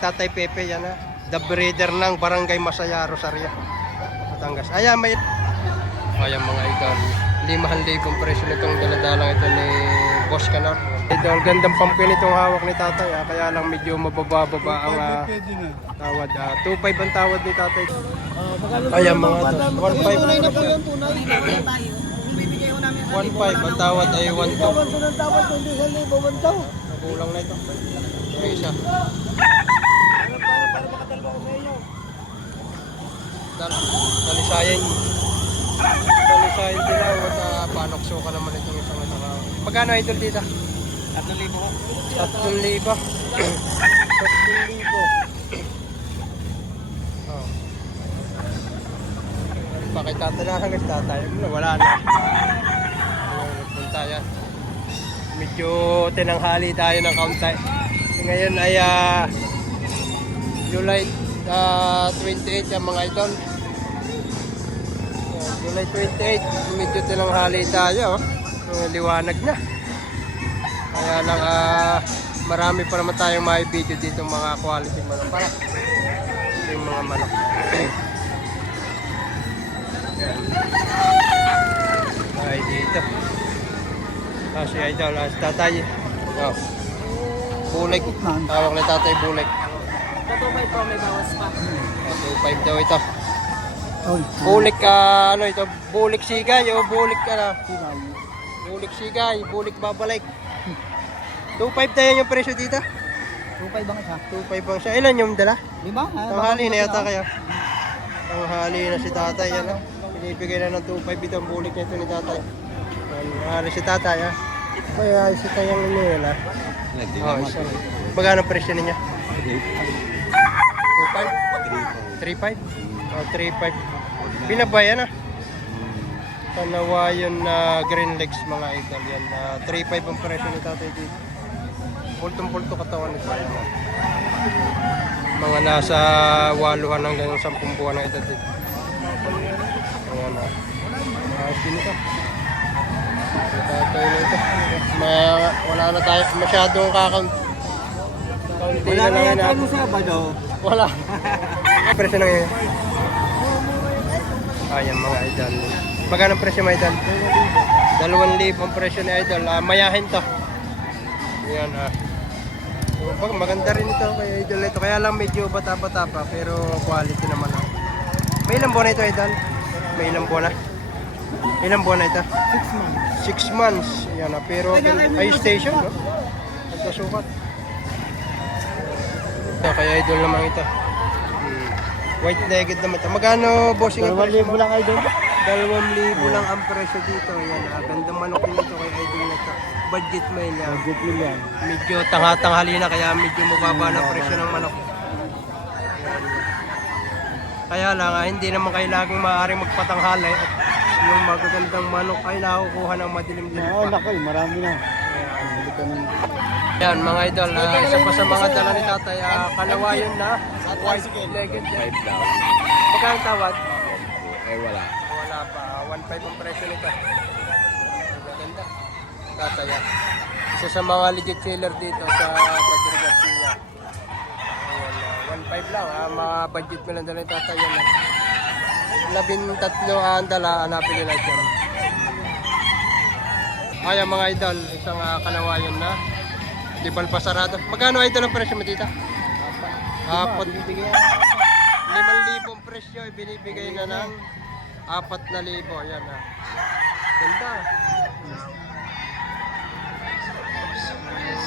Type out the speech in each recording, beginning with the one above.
Tatay Pepe, yan ha. The breeder ng Barangay Masaya, Rosario, Batangas. Ayan, may... Ayan mga idol. 5,000 presyo nitong daladalang ito ni Boss Canor. Idol, gandang pampin itong hawak ni tatay ha. Kaya lang medyo mababa-baba ang tawad. 2.5 ang tawad ni tatay. Ayan mga idol. 1.5 ang tawad ay 1.2. Kulang na ito. May isa. Talisayan. Talisayan sila. Panokso ka naman itong isang ito. Magkano idol dito? 3,000 ko. 3,000. 3,000. Oh. Pakita talaga guys, tatay. Wala na. Punta yan. Medyo tinanghali tayo ng kaunti. Ngayon ay July 28 ang mga idol. July 28, medyo tinanghali tayo. Liwanag na. Kaya lang marami pa naman tayong may video dito mga quality manok. Para yung mga manok. Ay dito. Si idol, si tatay. Oh. Bulik. Tawag na tatay bulik. 2.5 po, may bawas pa. 2.5 daw ito. Bulik ano ito? Bulik sigay o bulik bulik sigay, bulik babalik. 2.5 tayo yung presyo dito. 2.5 bang isa? 2.5 bang siya. Ilan yung dala? 5? Tanghali na yata kayo. Tanghali na si tatay. Ano? Pinipigay na ng 2.5 itong bulik nito ni tatay. Tanghali si tatay ha. Kaya si tayang nila. Oh, isa. Magkano presyo niya? 2.5? 3.5? Oh, 3.5. Binabayan ah. Kanawayon na green legs mga idol yan. 3.5 ang presyo ni tatay dito. Pultong-pulto katawan nito. Mga nasa 8 hanggang 10 buwan na edad dito. Ayan na. Pinito. Tatay na ito. Wala na tayo masyadong kakount. Wala na yan tayo sa Sabado. Wala. Presyo na ngayon. Ayan mga idol. Magkano ang presyo mga idol? 2,000 ang presyo ni idol. Mayahin to. Ayan maganda rin ito kaya idol ito. Kaya lang medyo bata-bata pa pero quality naman lang. May ilang buwan na ito idol? May ilang buwan na? Ilang buwan na ito? 6 months. 6 months. Ayan pero ay station no? Nagkasukat. Kaya idol naman ito. White legged naman ito. Magkano bossing ang presyo? 2,000 lang idol. 2,000 lang ang presyo dito. Ayan, gandang manok din ito kay idol na ito. Budget mo yan. Budget mo yan. Medyo tanga-tanghali na kaya medyo mababa ng presyo ng manok. Ayan. Kaya lang, hindi naman kailangang maaaring magpatanghali. Yung magagandang manok ay nakukuha ng madilim-dilim Oo, pa. nako, marami na. Yan mga idol, isa pa sa mga dala ni tatay, kalawayan na white legged. 5 daw. Magkano tawad? Wala. Wala pa, 1.5 ang presyo nito. Maganda. Tatay, isa sa mga legit seller dito sa Padre Garcia. Ayan, 1.5 lang, mga budget mo lang dala ni tatay yan. 13 ang dala, hanapin nila dyan. Ayan mga idol, isang kalawayan na. Di balbasarado. Magkano idol ang presyo mo dito? 5,000 ang presyo, ibinibigay na ng 4,000. Ayan ha. Ganda.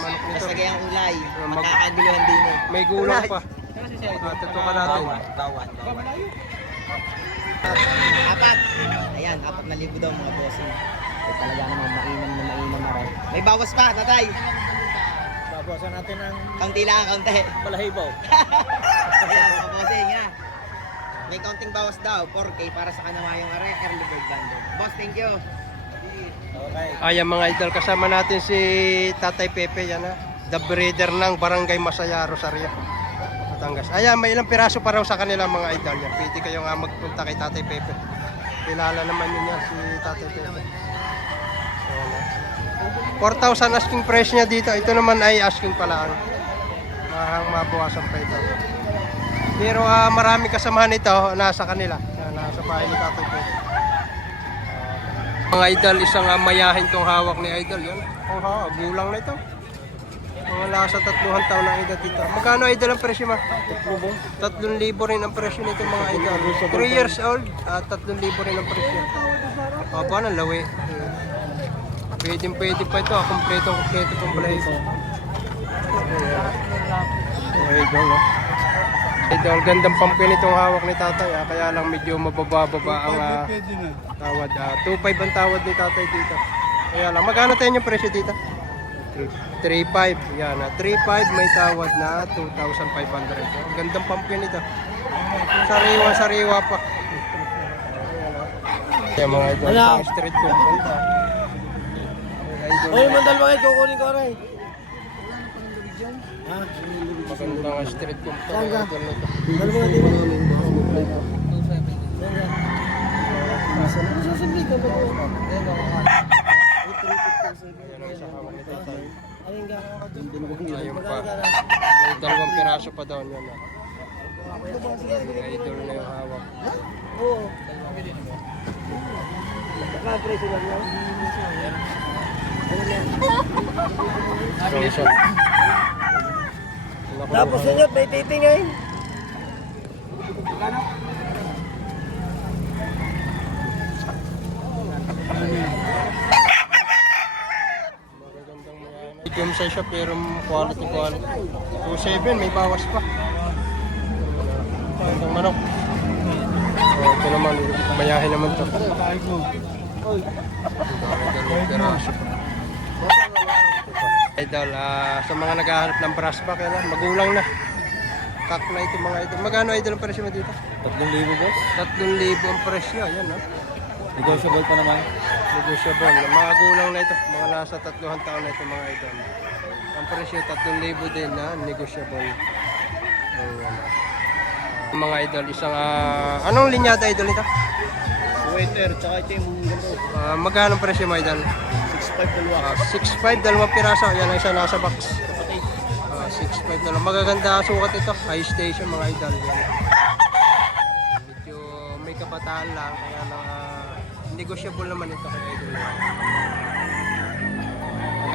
Manok nito. Kasi kayang ulay, magkakaguluhan din eh. May gulang pa. Tutukan natin. Bawat. 4. Ayan, 4,000 daw mga bossing. Eh, talaga naman mainam na rin. May bawas pa, tatay. Babawasan natin ng... Kaunti lang, kaunti. Balahibaw. Ayan, mga bossing ha. May kaunting bawas daw, 4K para sa kanamayong early bird bundle. Boss, thank you. Okay. Ayan mga idol, kasama natin si Tatay Pepe, yan ha. The breeder ng Barangay Masaya, Rosario, Batangas. Ayan, may ilang piraso pa raw sa kanila mga idol. Yan. Pwede kayo nga magpunta kay Tatay Pepe. Kilala naman yun yan si Tatay Pepe. Ayan, 4,000 asking price niya dito. Ito naman ay asking pa lang. mabawasan pa ito. Pero marami kasamahan ito nasa kanila. Nasa bahay ni Tatay Pete. Mga idol, isang mayahin tong hawak ni idol. Yan. Gulang na ito. Mga nasa 3 taon na edad dito. Magkano idol ang presyo ma? 3,000 rin ang presyo nito mga idol. 3 years old, 3,000 rin ang presyo. Aba ng lawi. Pwede pa ito. Kompleto pong pala ito. Idol, no? Idol, gandang pampi nitong hawak ni tatay. Kaya lang medyo mababa ang tawad. 2,500 ang tawad ni tatay dito. Kaya lang, magkano tayo yung presyo dito? 3,500. Yan, 3,500 may tawad na 2,500. Gandang pampi nito. Sariwa pa. Yan mga idol, sa street food. Oy, mandal bakit kukunin ko rin? Ha? Magandang street food. Ayun pa. May 2 piraso pa daw niya na. Idol na yung hawak. Oo. Nakapreso lang yan. So, Tapos ninyo, may titingin. medium size siya pero quality. 2,700 may bawas pa. Gandang manok. Ito naman, mayahin naman to. Idol, sa mga naghahanap ng brass pack, magulang na. Kak na ito mga idol. Magkano idol ang presyo mo dito? 3,000 boss? 3,000 ang presyo, ayan no. Negotiable pa naman. Negotiable, magulang na ito. Mga nasa 3 taon na ito mga idol. Ang presyo 3,000 din na negotiable. Mga idol, isang anong linyada idol ito? Sweater, tsaka ito yung ganito. Magkano ang presyo mo idol? 6,500 dalawa. 6,500, 2 piraso. Yan ang isa nasa box. 6,500 na lang. Magaganda sukat ito. High station mga idol. Yan. Medyo may kabataan lang. Kaya lang negotiable naman ito kay idol.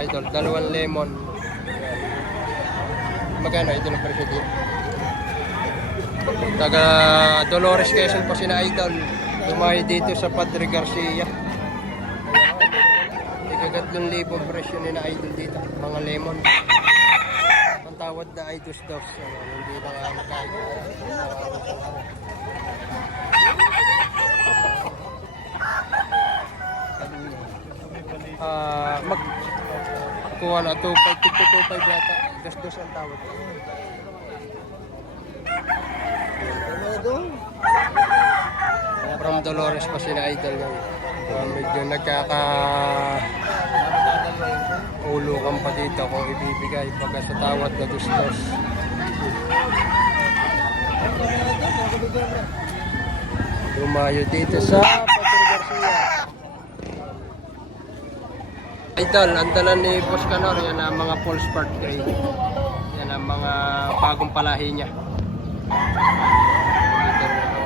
Idol, 2 lemon. Yan. Magkano idol ang presyo dito? Taga Dolores Quezon pa sina idol. Lumayo dito sa Padre Garcia. Ikagat 3,000 presyo ni na idol dito. Mga lemon. Ang tawad na idos daw. Hindi na nga magkain. Kuha na 2,500 yata. Dos ang tawad. From Dolores pa sila idol yan. Medyo ulukan pa dito kung ibibigay pagka sa tawad na dos. Lumayo dito sa Padre Garcia. Idol, ang dala ni Boss Canor, yan ang mga full sport grade. Yan ang mga bagong palahi niya.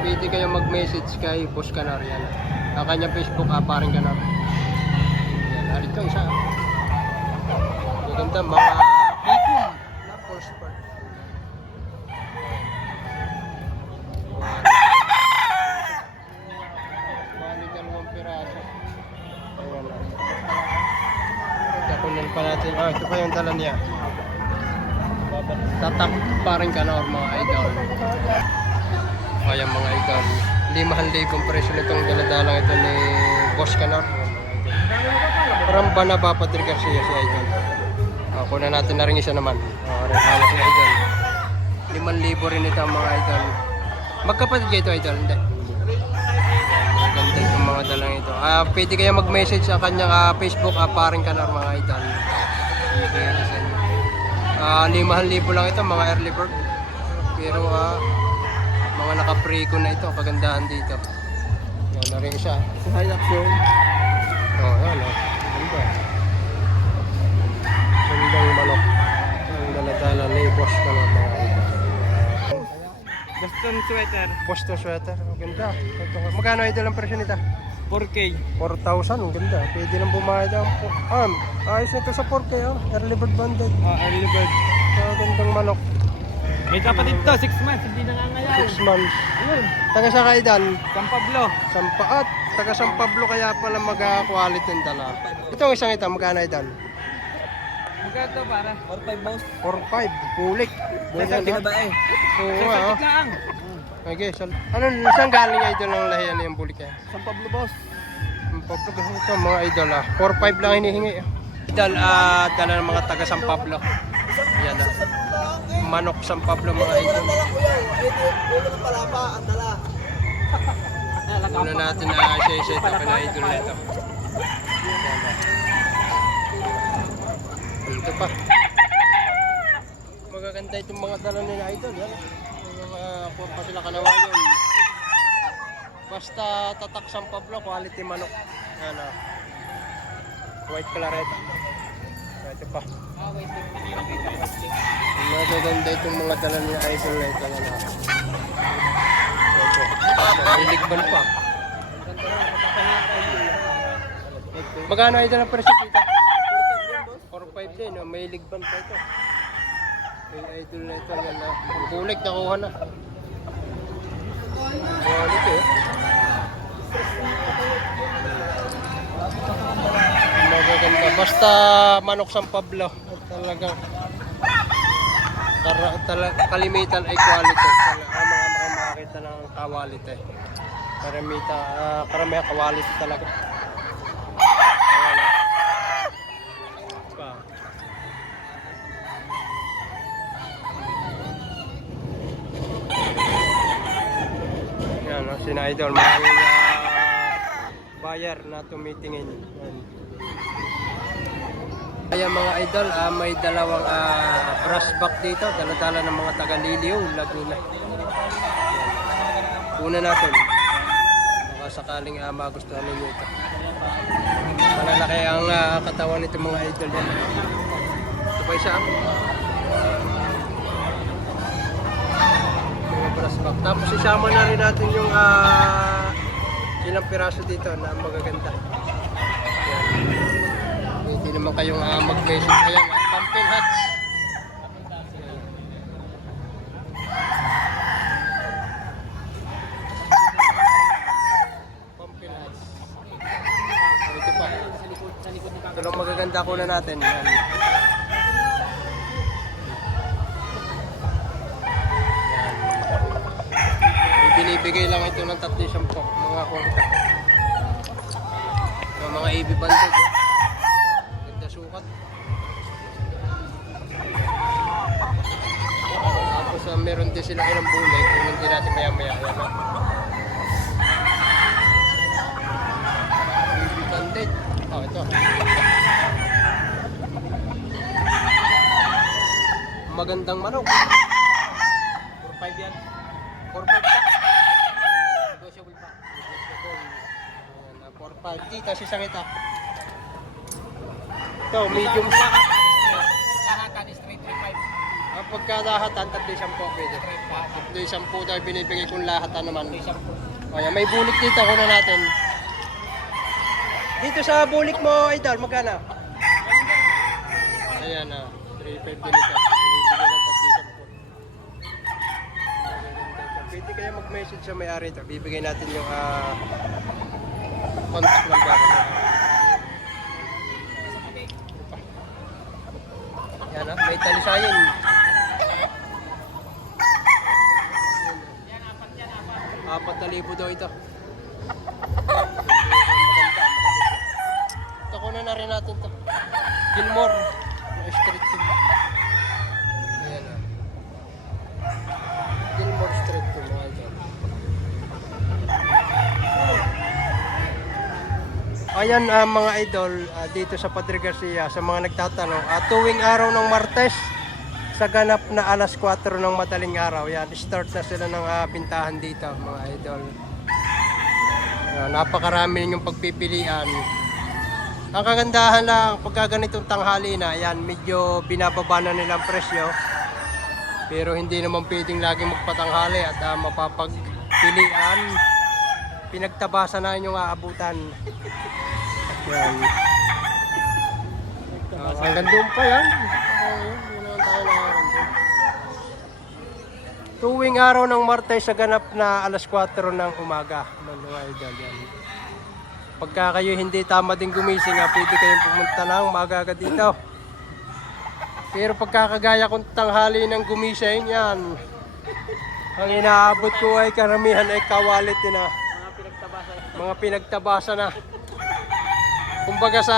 Pwede kayo mag-message kay Boss Canor yan. Ang kanyang Facebook, paring Canor. Yan, halit ko isa. Maganda, mga bikum na full sport. Bali 2 piraso. Ayan lang. Kakunin pa natin. Ito pa yung dala niya. Tatak paring Canor mga idol. Ayan mga idol, 5,000 presyo nitong daladalang ito ni Boss Canor. Parang Banaba Padre Garcia si idol. Kunan natin na rin isa naman. Rin hawak ni idol. 5,000 rin ito mga idol. Magkapatid kayo ito idol? Hindi. Maganda itong mga dalang ito. Pwede kayo mag-message sa kanyang Facebook, paring Canor mga idol. 5,000 lang ito mga early bird. Pero mga naka-pre-ko na ito, kagandahan dito. Yan na rin siya. Sa high action. Yan Ganda. Gandang manok. Ang daladala, Boss Canor mga idol. Boston sweater, Boston sweater, ang ganda. Ito, magkano idol ang presyo nito? 4K. 4,000, ang ganda. Pwede nang bumayad ang ayos nito sa 4K, oh. Early bird banded. Early bird. Gandang manok. May kapatid to, 6 months, hindi nangangayaw. 6 months. Ayun, Taga sa kaidan, San Pablo. Sampaat. Taga San Pablo kaya pala mag-quality yung dala. Ito ang isang ito, magkano idol? Magkano to para? 4-5 boss. 4,500, pulik. Sasal, di Ganyan, ba ba eh? Oo nga, oh. Sasal lang. Okay, ano, saan galing idol ng lahiyan na yung bulik kaya? San Pablo boss. Ang Pablo, ito mga idol 4,500 lang hinihingi. Idol, dala ng mga taga San Pablo. Yan manok San Pablo mga idol. Una natin siya ito na idol na ito. Yan, ito pa. Magaganda itong mga dala nila idol. Yan. Kung pa sila kanawayon. Basta tatak San Pablo, quality manok. Yan, white claret. Ito pa. Magaganda itong mga dala ni idol na ito. Ito. May ligban pa. Magkano idol ang presyo dito? 4,500 din. May ligban pa ito. May idol na ito. Yan, bulik nakuha na. Bulik eh. Magaganda. Basta manok San Pablo. Talagang kalimitan ay quality. Ang mga makakita ng quality. Karamihan quality talaga. Ayan, pa. Yan, sina idol. Maraming buyer na tumitingin. Yan. Ayan mga idol, may dalawang brass back dito, dala-dala ng mga taga-Liliw, Laguna. Una natin, baka sakaling magustuhan ninyo ito. Malalaki ang katawan nito mga idol yan. Ito pa isa. Mga brass back. Tapos isama na rin natin yung ilang piraso dito na magaganda. Hindi naman kayong mag-message. Ayan, pumpkin hats. Pumpkin hats. Ito pa. Ito lang magaganda ko na natin. Yan. Binibigay lang ito ng 3,000 mga kwenta. Mga AB banded. Sukat. Tapos meron din sila ilang bulik kung hindi natin maya-maya. Yan na. Baby banded. Ito. Magandang manok. 4-5 yan. 4,500 pa. Negotiable pa. 4,500. Tapos isang ito. Ito, medium. Lahatan is 335. Pagka lahatan, 3,000 pwede. 3,000 tayo binibigay kung lahatan naman. O yan, may bulik dito, kuna natin. Dito sa bulik mo, idol, magkano? Ayan na, 3,500 din ito. Binibigay ng 3,000. Pwede kaya mag-message sa may-ari ito. Bibigay natin yung contact number. Yan na, may talisayin. Apat na libo daw ito. Ito kunan na rin natin ito. Gilmore. Street Team. Ayan na. Gilmore Street Team. Mga dyan. Ayan mga idol, dito sa Padre Garcia, sa mga nagtatanong, tuwing araw ng Martes, sa ganap na alas 4 ng madaling araw, yan, start na sila ng pintahan dito mga idol. Napakarami yung pagpipilian. Ang kagandahan lang, pagka ganitong tanghali na, yan, medyo binababa na nilang presyo. Pero hindi naman pwedeng lagi magpatanghali at mapapagpilian. Pinagtabasan na yung aabutan. Yan. Hanggang doon pa yan. Hindi naman tayo nakakandun. Tuwing araw ng Martes sa ganap na alas 4 ng umaga. Mga idol yan. Pagka kayo hindi tama din gumising, pwede kayong pumunta ng magaga dito. Pero pagkakagaya kong tanghali ng gumising yan, ang inaabot ko ay karamihan ay kawalit din na. Mga pinagtabasa na. Kumbaga sa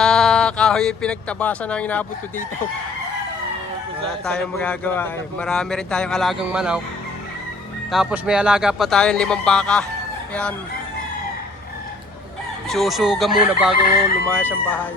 kahoy pinagtabasa na ang inaabot ko dito. Wala tayong magagawa. Marami rin tayong alagang manok. Tapos may alaga pa tayong 5 baka. Yan. Susuga muna bago lumayas ang bahay.